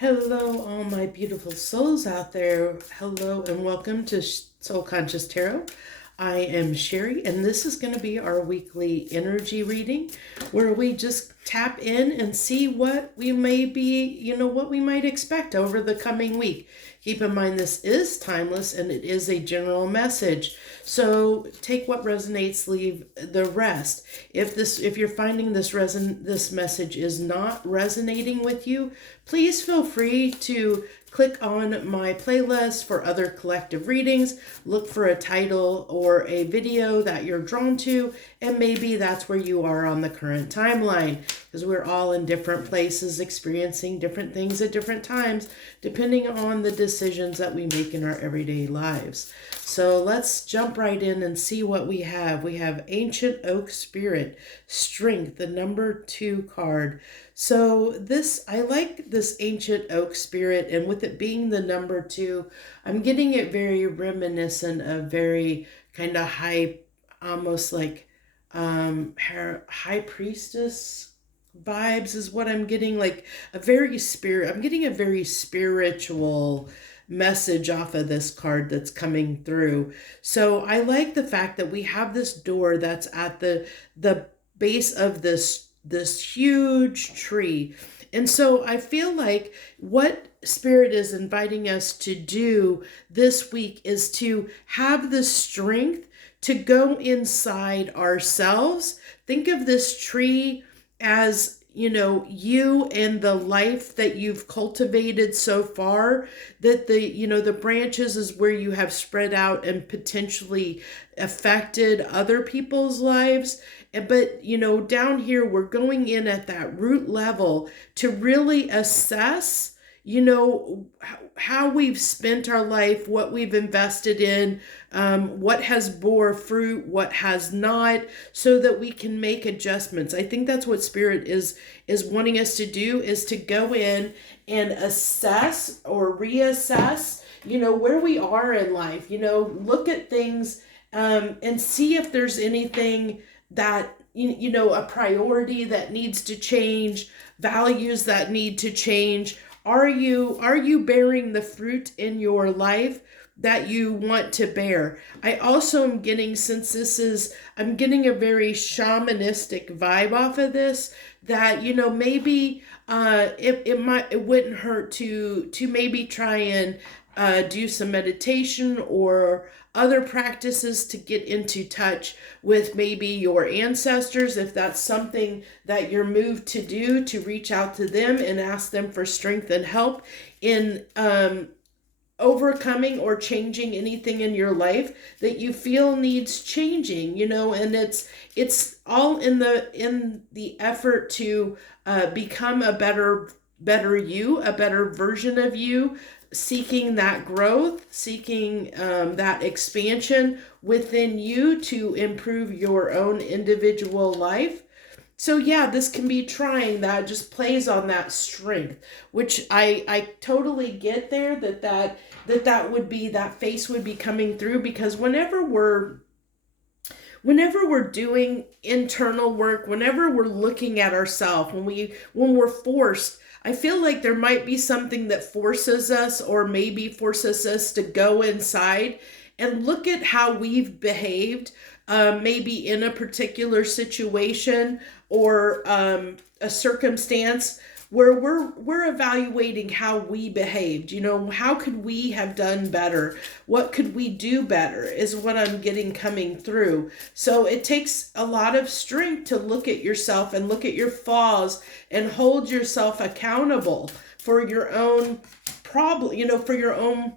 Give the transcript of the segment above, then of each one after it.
Hello, all my beautiful souls out there. Hello, and welcome to Soul Conscious Tarot. I am Sherry, and this is going to be our weekly energy reading where we just tap in and see what we may be, what we might expect over the coming week. Keep in mind, this is timeless and it is a general message. So take what resonates, leave the rest. If you're finding this message is not resonating with you, please feel free to click on my playlist for other collective readings, look for a title or a video that you're drawn to, and maybe that's where you are on the current timeline, because we're all in different places experiencing different things at different times, depending on the decisions that we make in our everyday lives. So let's jump right in and see what we have. We have Ancient Oak Spirit, Strength, the number 2 card. So I like this Ancient Oak Spirit, and with it being the number 2, I'm getting it very reminiscent of very kind of high, almost like high priestess vibes is what I'm getting, like I'm getting a very spiritual message off of this card that's coming through. So I like the fact that we have this door that's at the base of this huge tree. And so I feel like what Spirit is inviting us to do this week is to have the strength to go inside ourselves. Think of this tree as you and the life that you've cultivated so far, that the branches is where you have spread out and potentially affected other people's lives. But down here, we're going in at that root level to really assess how we've spent our life, what we've invested in, what has bore fruit, what has not, so that we can make adjustments. I think that's what Spirit is wanting us to do, is to go in and assess or reassess, where we are in life, look at things and see if there's anything that, a priority that needs to change, values that need to change. Are you bearing the fruit in your life that you want to bear? I also am getting, I'm getting a very shamanistic vibe off of this, that, maybe it wouldn't hurt to maybe try and do some meditation or other practices to get into touch with maybe your ancestors, if that's something that you're moved to do, to reach out to them and ask them for strength and help in overcoming or changing anything in your life that you feel needs changing, and it's all in the effort to become a better you, a better version of you, seeking that growth, seeking that expansion within you to improve your own individual life. So yeah, this can be trying. That just plays on that strength, which I totally get there, that would be, that face would be coming through, because whenever we're doing internal work, whenever we're looking at ourselves, when we're forced, I feel like there might be something that forces us, or maybe forces us to go inside and look at how we've behaved, maybe in a particular situation or a circumstance where we're evaluating how we behaved. How could we have done better? What could we do better is what I'm getting coming through. So it takes a lot of strength to look at yourself and look at your flaws and hold yourself accountable for your own problem, for your own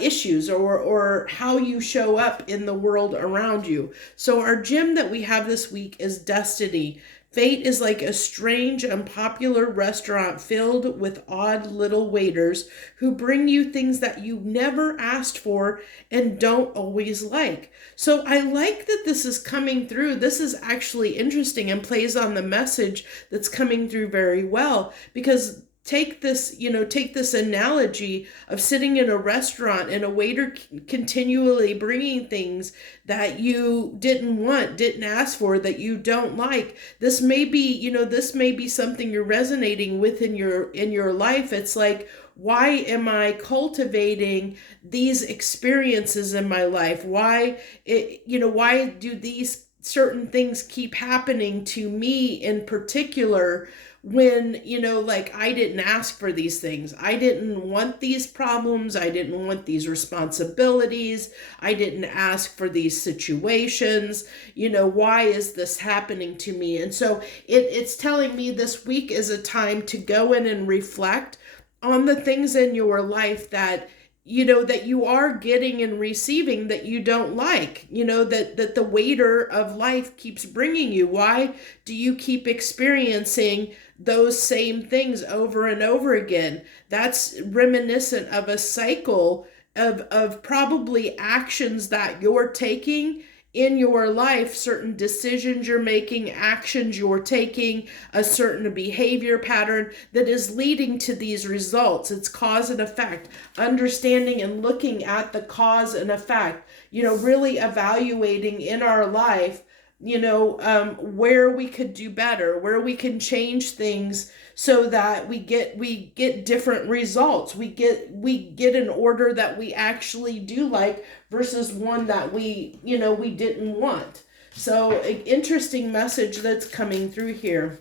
issues, or how you show up in the world around you. So our gem that we have this week is Destiny. Fate is like a strange, unpopular restaurant filled with odd little waiters who bring you things that you never asked for and don't always like. So I like that this is coming through. This is actually interesting and plays on the message that's coming through very well, because take this, take this analogy of sitting in a restaurant and a waiter continually bringing things that you didn't want, didn't ask for, that you don't like. This may be, this may be something you're resonating with in your life. It's like, why am I cultivating these experiences in my life? Why do these certain things keep happening to me in particular, when, like, I didn't ask for these things. I didn't want these problems. I didn't want these responsibilities. I didn't ask for these situations. Why is this happening to me? And so it's telling me this week is a time to go in and reflect on the things in your life that that you are getting and receiving that you don't like, that the waiter of life keeps bringing you. Why do you keep experiencing those same things over and over again? That's reminiscent of a cycle of probably actions that you're taking in your life, certain decisions you're making, actions you're taking, a certain behavior pattern that is leading to these results. It's cause and effect. Understanding and looking at the cause and effect, really evaluating in our life, where we could do better, where we can change things so that we get different results. We get an order that we actually do like versus one that we didn't want. So an interesting message that's coming through here.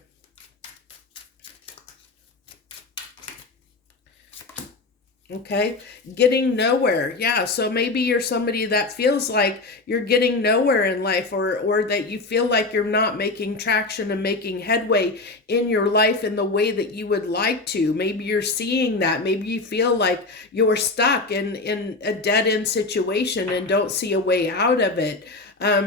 Okay, getting nowhere. Yeah, so maybe you're somebody that feels like you're getting nowhere in life, or that you feel like you're not making traction and making headway in your life in the way that you would like to. Maybe you're seeing that. Maybe you feel like you're stuck in a dead-end situation and don't see a way out of it.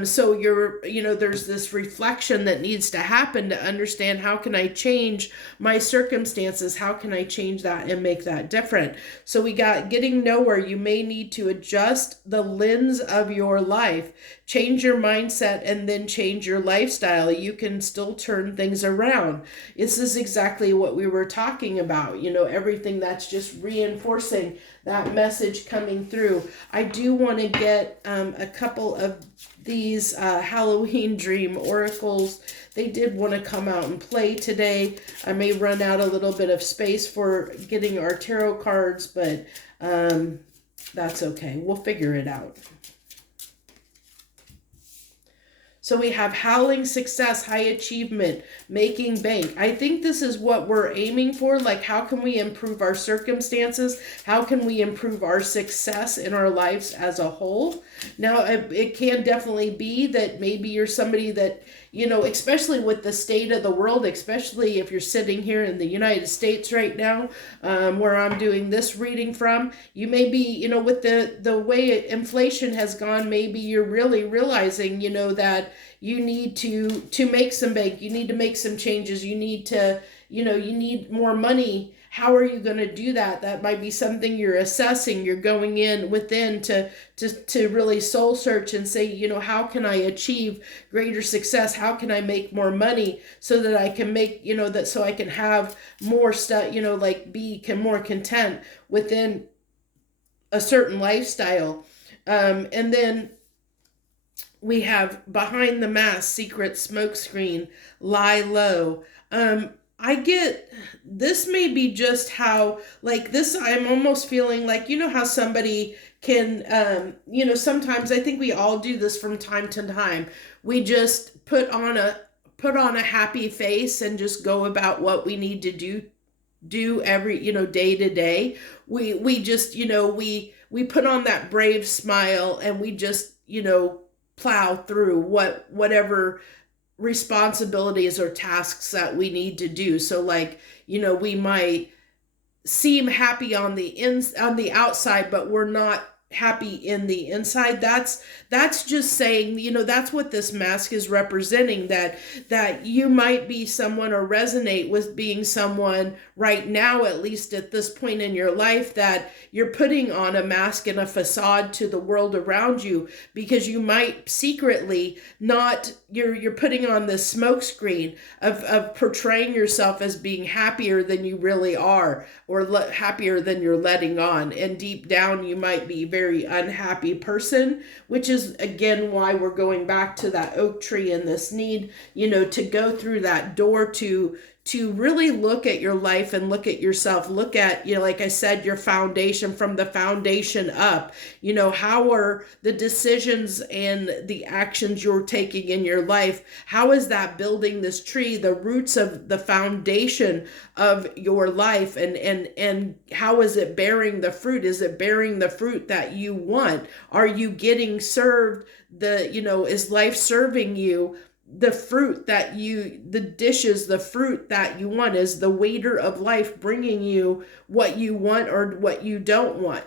So there's this reflection that needs to happen to understand, how can I change my circumstances? How can I change that and make that different? So we got getting nowhere. You may need to adjust the lens of your life, change your mindset, and then change your lifestyle. You can still turn things around. This is exactly what we were talking about. Everything that's just reinforcing that message coming through. I do want to get a couple of these Halloween dream oracles. They did want to come out and play today. I may run out a little bit of space for getting our tarot cards, but that's okay. We'll figure it out. So we have howling success, high achievement, making bank. I think this is what we're aiming for. Like, how can we improve our circumstances? How can we improve our success in our lives as a whole? Now, it can definitely be that maybe you're somebody that, especially with the state of the world, especially if you're sitting here in the United States right now, where I'm doing this reading from, you may be, with the way inflation has gone, maybe you're really realizing, that you need to make some bank, you need to make some changes, you need to, you need more money. How are you going to do that? That might be something you're assessing. You're going in within to really soul search and say, how can I achieve greater success? How can I make more money so that I can make, that so I can have more stuff, like be more content within a certain lifestyle. And then we have behind the mask, secret smokescreen, lie low. I get, this may be just how, like this, I'm almost feeling like, how somebody can, sometimes I think we all do this from time to time. We just put on a happy face and just go about what we need to do every, day to day. We just, we put on that brave smile and we just, plow through whatever responsibilities or tasks that we need to do. So like, we might seem happy on the outside, but we're not happy in the inside. That's just saying, that's what this mask is representing, that you might be someone or resonate with being someone right now, at least at this point in your life, that you're putting on a mask and a facade to the world around you, because you might secretly not, you're putting on this smoke screen of portraying yourself as being happier than you really are, or happier than you're letting on, and deep down you might be very unhappy person, which is again why we're going back to that oak tree and this need, to go through that door to really look at your life and look at yourself, look at, like I said, your foundation, from the foundation up. How are the decisions and the actions you're taking in your life, how is that building this tree, the roots of the foundation of your life, and how is it bearing the fruit? Is it bearing the fruit that you want? Are you getting served is life serving you the fruit that the dishes, the fruit that you want? Is the waiter of life bringing you what you want or what you don't want,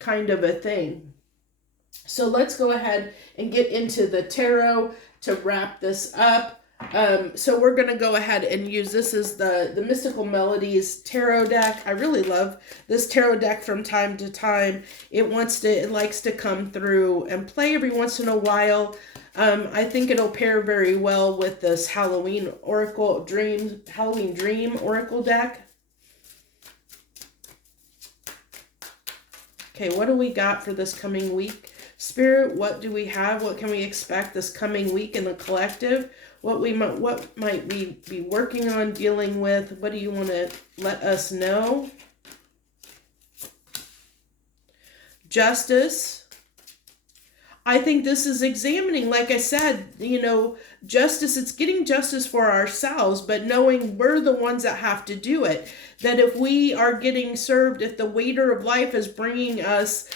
kind of a thing? So let's go ahead and get into the tarot to wrap this up. So we're going to go ahead and use, this is the Mystical Melodies tarot deck. I really love this tarot deck from time to time. It likes to come through and play every once in a while. I think it'll pair very well with this Halloween Dream Oracle deck. Okay, what do we got for this coming week? Spirit, what do we have? What can we expect this coming week in the collective? What might we be working on, dealing with? What do you want to let us know? Justice. I think this is examining, like I said, justice. It's getting justice for ourselves, but knowing we're the ones that have to do it. That if we are getting served, if the waiter of life is bringing us,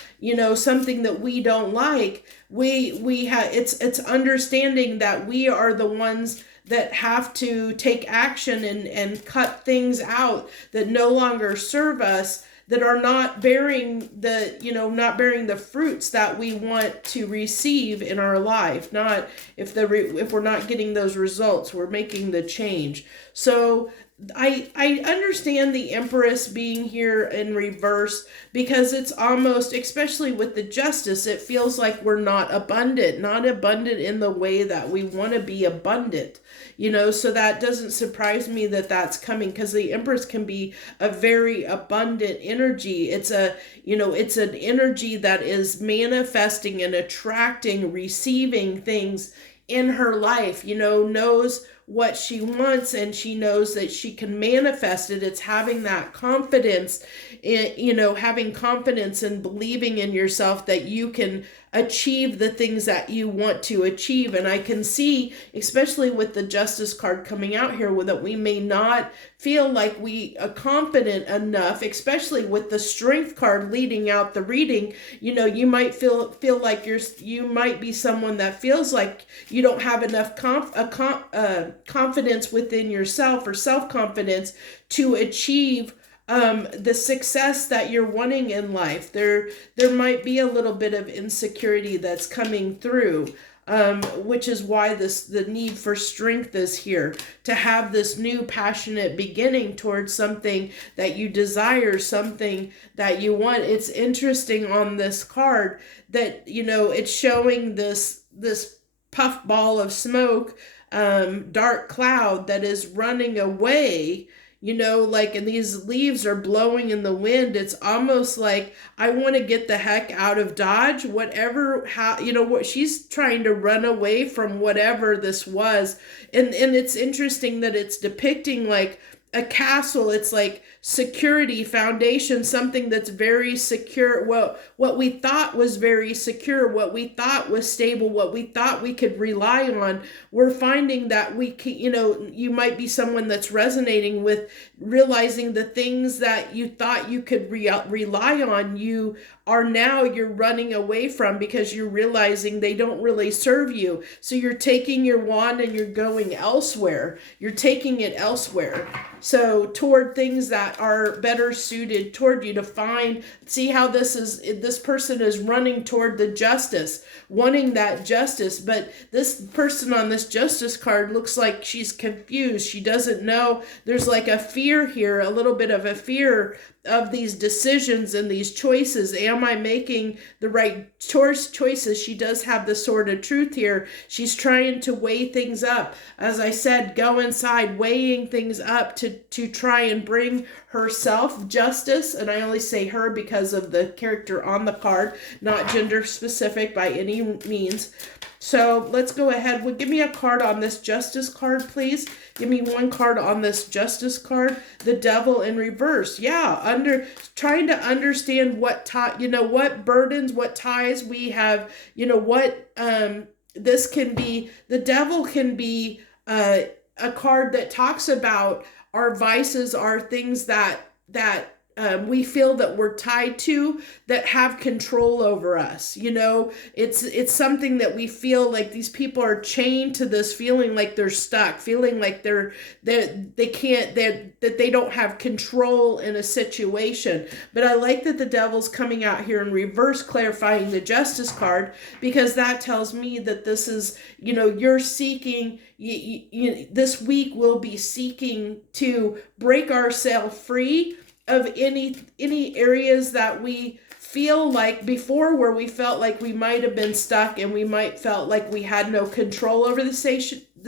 something that we don't like, it's understanding that we are the ones that have to take action and cut things out that no longer serve us, that are not bearing the fruits that we want to receive in our life. Not if we're not getting those results, we're making the change. So I understand the Empress being here in reverse, because it's almost, especially with the Justice, it feels like we're not abundant in the way that we want to be abundant. So that doesn't surprise me that that's coming, because the Empress can be a very abundant energy. It's it's an energy that is manifesting and attracting, receiving things in her life, knows what she wants, and she knows that she can manifest it. It's having that confidence, having confidence and believing in yourself that you can achieve the things that you want to achieve. And I can see, especially with the Justice card coming out here, that we may not feel like we are confident enough, especially with the Strength card leading out the reading. You might feel like you might be someone that feels like you don't have enough confidence within yourself, or self-confidence, to achieve the success that you're wanting in life. There might be a little bit of insecurity that's coming through, which is why the need for strength is here, to have this new passionate beginning towards something that you desire, something that you want. It's interesting on this card that, it's showing this puff ball of smoke, dark cloud that is running away, and these leaves are blowing in the wind. It's almost like, I want to get the heck out of Dodge, what she's trying to run away from, whatever this was. And it's interesting that it's depicting like a castle. It's like security, foundation, something that's very secure. What we thought was very secure, what we thought was stable, what we thought we could rely on, we're finding that we can, you might be someone that's resonating with realizing the things that you thought you could rely on, you're running away from, because you're realizing they don't really serve you. So you're taking your wand and you're going elsewhere. You're taking it elsewhere. So toward things that that are better suited toward you, to see how this person is running toward the justice, wanting that justice. But this person on this justice card looks like she's confused. She doesn't know. There's like a fear here, a little bit of a fear of these decisions and these choices. Am I making the right choices? She does have the sword of truth here. She's trying to weigh things up. As I said, go inside, weighing things up to try and bring herself justice. And I only say her because of the character on the card, not gender specific by any means. So let's go ahead. Well, give me a card on this justice card, please. Give me one card on this justice card. The devil in reverse. Yeah, trying to understand what what burdens, what ties we have, what this can be. The devil can be a card that talks about our vices, our things that we feel that we're tied to, that have control over us. It's something that we feel like these people are chained to this, feeling like they're stuck, feeling like that they don't have control in a situation. But I like that the devil's coming out here in reverse, clarifying the justice card, because that tells me that this is, you're seeking, this week we'll be seeking to break ourselves free of any areas that we feel like before, where we felt like we might have been stuck and we might felt like we had no control over the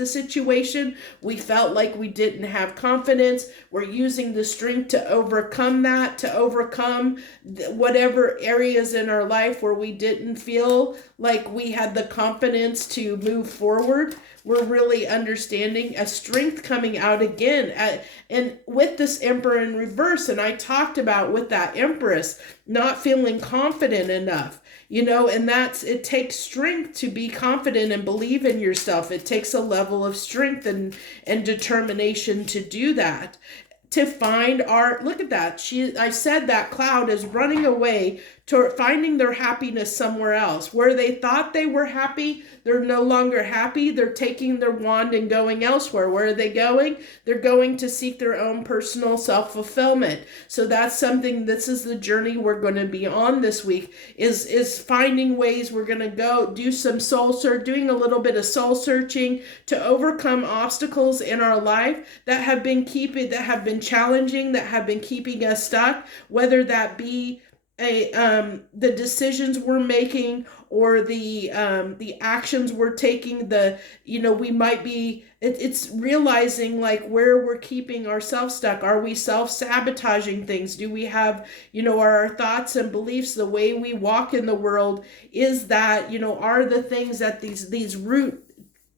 situation. We felt like we didn't have confidence. We're using the strength to overcome that, to overcome whatever areas in our life where we didn't feel like we had the confidence to move forward. We're really understanding a strength coming out again. And with this Emperor in reverse, and I talked about with that Empress not feeling confident enough, and it takes strength to be confident and believe in yourself. It takes a level of strength and determination to do that. To find look at that. I said that cloud is running away to finding their happiness somewhere else. Where they thought they were happy, they're no longer happy. They're taking their wand and going elsewhere. Where are they going? They're going to seek their own personal self-fulfillment. So that's something, this is the journey we're going to be on this week, is finding ways. We're going to go do some doing a little bit of soul searching to overcome obstacles in our life that have been challenging, that have been keeping us stuck, whether that be the decisions we're making or the actions we're taking. We might be, it's realizing like where we're keeping ourselves stuck. Are we self-sabotaging things? Do we have, are our thoughts and beliefs, the way we walk in the world, is that, are the things that these root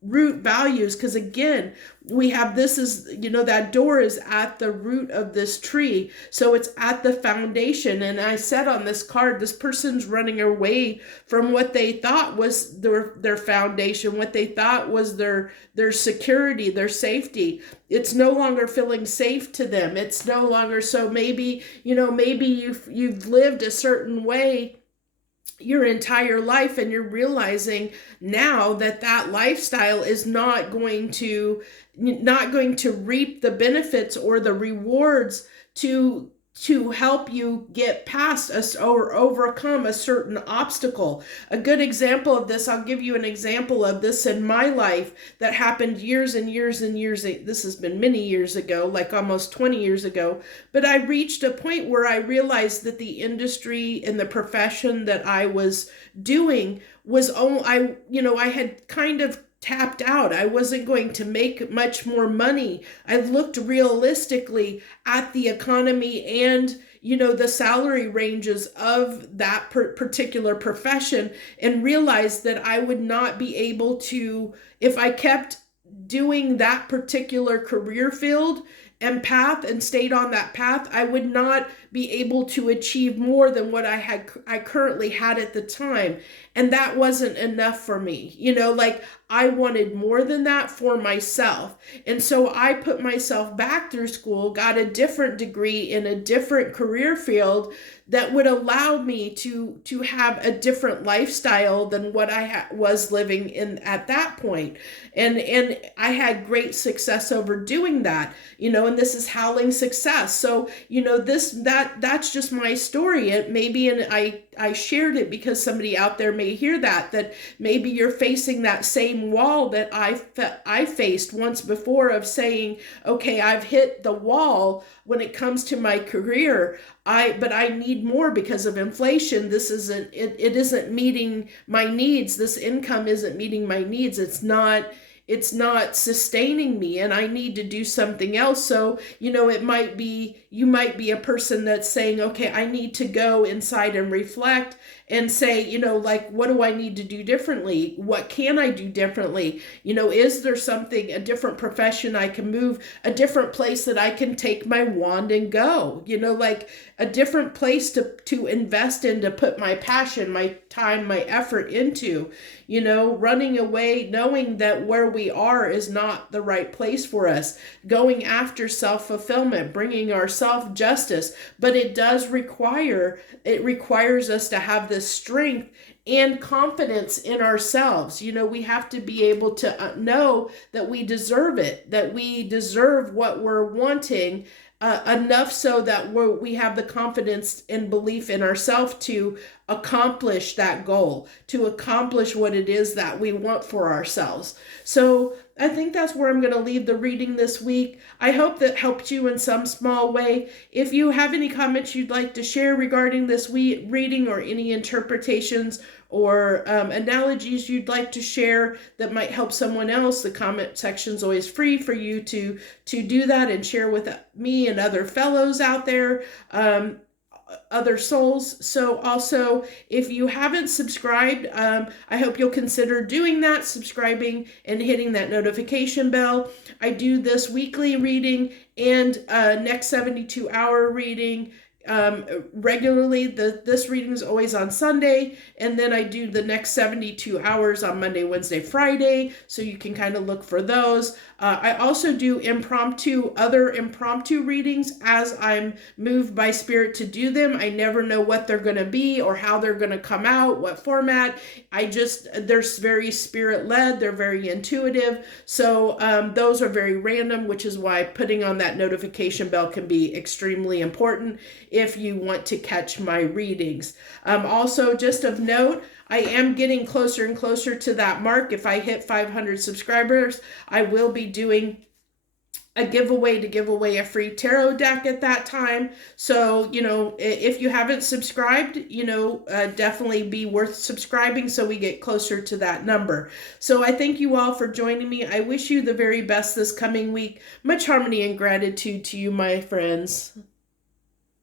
values? Because again, we have, this is, that door is at the root of this tree, so it's at the foundation. And I said on this card, this person's running away from what they thought was their foundation, what they thought was their security, their safety. It's no longer feeling safe to them. It's no longer. So maybe you've lived a certain way your entire life, and you're realizing now that lifestyle is not going to reap the benefits or the rewards to help you get past us or overcome a certain obstacle. A good example of this, I'll give you an example of this in my life that happened years and years and years. This has been many years ago, like almost 20 years ago. But I reached a point where I realized that the industry and the profession that I was doing was I had kind of tapped out. I wasn't going to make much more money. I looked realistically at the economy and the salary ranges of that particular profession, and realized that I would not be able to, if I kept doing that particular career field and path and stayed on that path, I would not be able to achieve more than what I currently had at the time. And that wasn't enough for me. I wanted more than that for myself. And so I put myself back through school, got a different degree in a different career field that would allow me to have a different lifestyle than what I was living in at that point. And I had great success over doing that, and this is howling success. So, that's just my story. It maybe, and I shared it because somebody out there may hear that maybe you're facing that same wall that I faced once before, of saying, okay, I've hit the wall when it comes to my career. But I need more because of inflation. This isn't, it isn't meeting my needs. This income isn't meeting my needs. It's not sustaining me, and I need to do something else. So, it might be, you might be a person that's saying, okay, I need to go inside and reflect and say, like, what do I need to do differently? What can I do differently? Is there something, a different profession I can move, a different place that I can take my wand and go, like a different place to invest in, to put my passion, my time, my effort into, running away, knowing that where we are is not the right place for us, going after self-fulfillment, bringing our self-justice. But it requires us to have this strength and confidence in ourselves. We have to be able to know that we deserve it, that we deserve what we're wanting, enough so that we have the confidence and belief in ourselves to accomplish that goal, to accomplish what it is that we want for ourselves. So I think that's where I'm going to leave the reading this week. I hope that helped you in some small way. If you have any comments you'd like to share regarding this reading, or any interpretations or analogies you'd like to share that might help someone else, the comment section is always free for you to do that and share with me and other fellows out there, other souls. So also, if you haven't subscribed, I hope you'll consider doing that, subscribing and hitting that notification bell. I do this weekly reading and next 72-hour reading regularly. This reading is always on Sunday, and then I do the next 72 hours on Monday, Wednesday, Friday, so you can kind of look for those. I also do other impromptu readings as I'm moved by spirit to do them. I never know what they're going to be or how they're going to come out, what format. They're very spirit-led, they're very intuitive, so those are very random, which is why putting on that notification bell can be extremely important if you want to catch my readings. Also, just of note, I am getting closer and closer to that mark. If I hit 500 subscribers, I will be doing a giveaway to give away a free tarot deck at that time. So, if you haven't subscribed, definitely be worth subscribing so we get closer to that number. So I thank you all for joining me. I wish you the very best this coming week. Much harmony and gratitude to you, my friends.